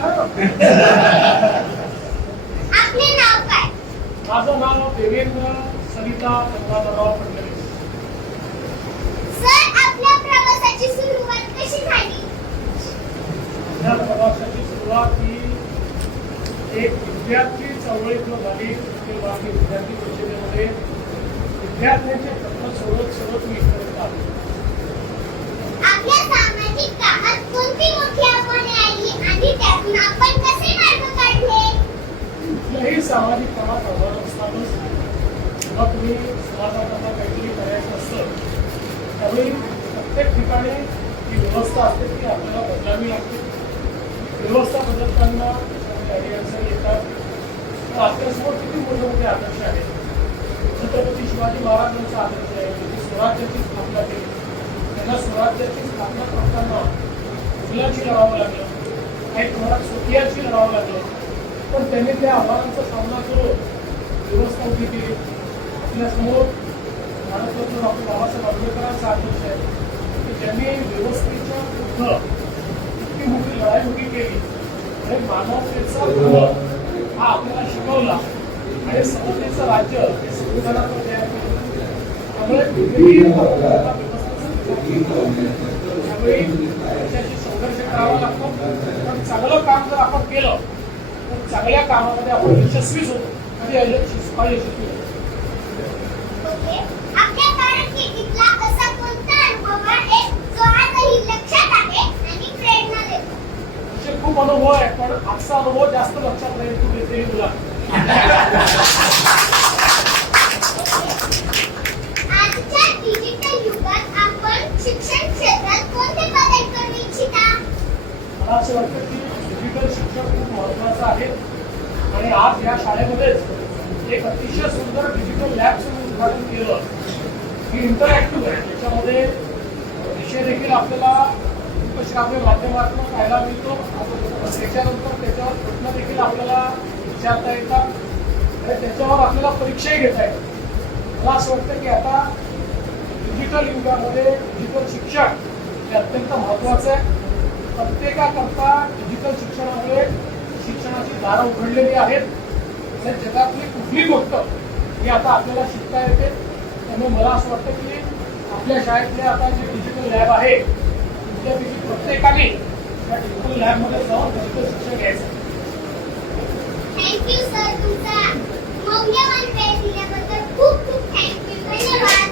आपले नाव काय? माझं नाव देवेंद्र सरिता गंगाधरराव फडणवीस. सर, आपल्या प्रवासाची सुरुवात कशी झाली? या प्रवासाची सुरुवात ही एक विद्यार्थी चळवळीतून झाली. विद्यार्थी परिषदेमध्ये विद्यार्थ्यांचे प्रश्न सोडत मी इथपर्यंत आलो. आपल्या सामाजिक कामात कोणती मोठी आव्हाने आली आणि त्यातून आपण कसे मार्ग काढले? कुठल्याही सामाजिक कामात आव्हान असतातच. जेव्हा तुम्ही समाजाला काहीतरी करायचं असतं त्यावेळी प्रत्येक ठिकाणी जी व्यवस्था असते ती आपल्याला बदलावी लागते. व्यवस्था बदलताना काही अडचणी येतात. तर आपल्यासमोर किती मोठे मोठे आदर्श आहेत. छत्रपती शिवाजी महाराजांचा आदर्श आहे. त्यांनी स्वराज्याची स्थापना केली. त्यांना स्वराज्याची स्थापना करताना मुलांशी लढावं लागलं, काही प्रमाणात स्वकीयांशी लढावं लागलं, पण त्यांनी त्या आव्हानांचा सामना करून व्यवस्था उभी केली. आपल्यासमोर भारतरत्न डॉक्टर बाबासाहेब आंबेडकरांचा आदर्श आहे की ज्यांनी व्यवस्थेच्या विरुद्ध इतकी मोठी लढाई उभी केली आणि मानवतेचा धर्म हा आपल्याला शिकवला आणि समतेचं राज्य हे संविधानात तयार केलं. त्यामुळे त्यावेळी त्याच्याशी संघर्ष करावा लागतो. पण चांगलं काम जर आपण केलं तर चांगल्या कामामध्ये आपण यशस्वीच होतो. कधी अयशस्वी होतो. ओके. आपल्या कारकिर्दीतला असा कोणता अनुभव आहे जो आजही लक्षात आहे आणि प्रेरणा देतो? असे खूप अनुभव आहे, पण आजचा अनुभव जास्त लक्षात राहील. तू देते तुला आजच्या डिजिटल युगात आपण शिक्षण क्षेत्रात कोणते बदल करू इच्छिता? मला असं वाटतं की डिजिटल शिक्षण खूप महत्वाचं आहे आणि आज या शाळेमध्येच एक अतिशय सुंदर डिजिटल लॅबचं उद्घाटन केलं की इंटरॅक्टिव्ह आहे. त्याच्यामध्ये विषय देखील आपल्याला श्राव्य माध्यमातून पाहायला मिळतो. त्याच्यानंतर त्याच्यावर प्रश्न देखील आपल्याला विचारता येतात आणि त्याच्यावर आपल्याला परीक्षाही घेता येतात. मला असं वाटतं की आता डिजिटल युगामध्ये डिजिटल शिक्षण हे अत्यंत महत्त्वाचं आहे. प्रत्येकाकरता डिजिटल शिक्षणामुळे शिक्षणाची दारं उघडलेली आहेत आणि जगातली कुठली गोष्ट ही आता आपल्याला शिकता येते. त्यामुळे मला असं वाटतं की आपल्या शाळेतले आता जे डिजिटल लॅब आहे त्यापैकी प्रत्येकाने त्या डिजिटल लॅबमध्ये जाऊन डिजिटल शिक्षण घ्यायचं. थँक्यू सर, तुमचा मौल्यवान वेळ दिल्याबद्दल खूप खूप थँक्यू. धन्यवाद.